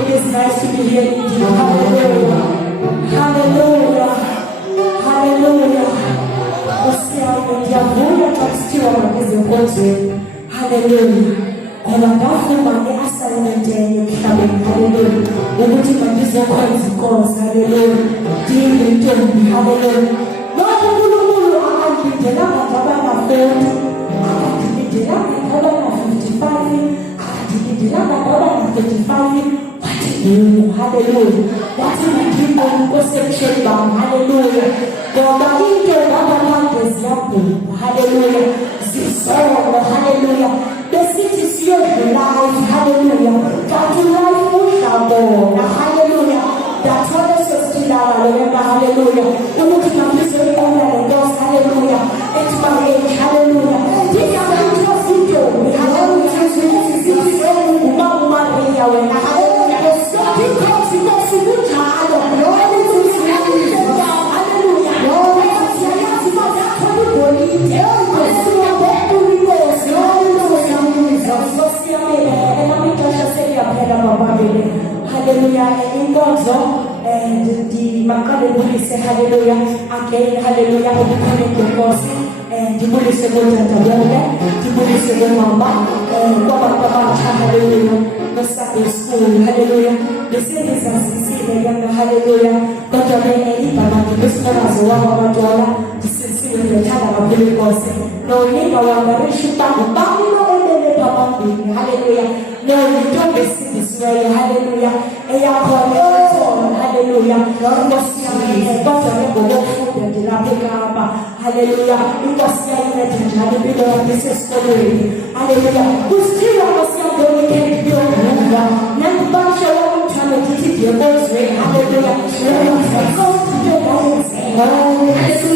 It is nice to be here in you. Hallelujah. Hallelujah. Hallelujah. Usiavuya taksiwa magezi kote. Hallelujah. Obandafu mane assignment yenye kitabu. Hallelujah. Uguti magizo kwenzi kozi. Hallelujah. Dini tombi. Hallelujah. Mwaka mulu akakitela kataba na 40. Akakitela kataba na 55. Akakitela kataba na 35. Hallelujah. That's in the people who section down. Hallelujah. God, hallelujah. Zisoro, hallelujah. The city is your life. Hallelujah. God, you life pushable. Hallelujah. That's what the sister remember. Hallelujah. Looking at this very own and goes, hallelujah. It's my age. Hallelujah. This is a video. Hallelujah. Because he was so good, hallelujah. In God's and the Makale say hallelujah again, hallelujah. The Kosi and the Buddhist and the Buddhist Mama and hallelujah. The Sunday school, hallelujah. The citizens see the young, hallelujah. But the lady, but the Christmas as well, the sincere the Tana of the Kosi. No, you know, I'm very sure hallelujah. No, you don't receive this way, hallelujah. And you are hallelujah. God was hallelujah. Hallelujah. You must say hallelujah. This is for you. Hallelujah. Who still was going to get your hallelujah. Not bunch of time to keep your voice. Hallelujah. Hallelujah.